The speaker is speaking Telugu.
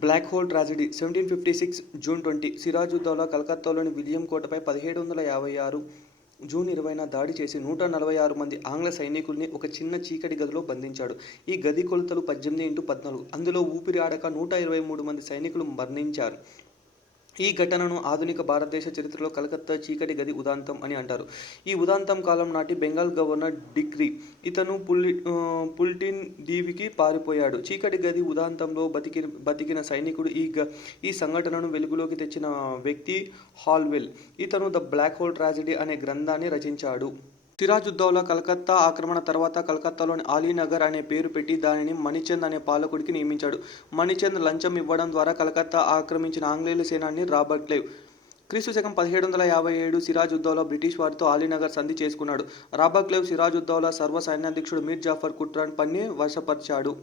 Black hole tragedy 1756 June 20 Sirajuddaula కలకత్తాలోని విలియం కోటపై 1756 జూన్ 20న దాడి చేసి 146 మంది ఆంగ్ల సైనికుల్ని ఒక చిన్న చీకటి గదిలో బంధించాడు. ఈ గది కొలతలు 18x14. అందులో ఊపిరి ఆడక 123 మంది సైనికులు మరణించారు. ఈ ఘటనను ఆధునిక భారతదేశ చరిత్రలో కలకత్తా చీకటి గది ఉదంతం అని అంటారు. ఈ ఉదంతం కాలం నాటి బెంగాల్ గవర్నర్ డిక్రీ ఇతను పుల్టిన్ దీవికి పారిపోయాడు. చీకటి గది ఉదంతంలో బతికిన సైనికుడు ఈ సంఘటనను వెలుగులోకి తెచ్చిన వ్యక్తి హాల్వెల్. ఇతను ద బ్లాక్ హోల్ ట్రాజెడీ అనే గ్రంథాన్ని రచించాడు. సిరాజుద్దౌలా కలకత్తా ఆక్రమణ తర్వాత కలకత్తాలోని అలీనగర్ అనే పేరు పెట్టి దానిని మణిచంద్ అనే పాలకుడికి నియమించాడు. మణిచంద్ లంచం ఇవ్వడం ద్వారా కలకత్తా ఆక్రమించిన ఆంగ్లేయుల సేనాని రాబర్ట్ క్లైవ్ క్రీస్తు శకం 1757 సిరాజుద్దౌలా బ్రిటిష్ వారితో అలీనగర్ సంధి చేసుకున్నాడు. రాబర్ట్ క్లైవ్ సిరాజుద్దౌలా సర్వ సైన్యాధ్యక్షుడు మీర్ జాఫర్ కుట్రాన్ పన్ని వశపరిచాడు.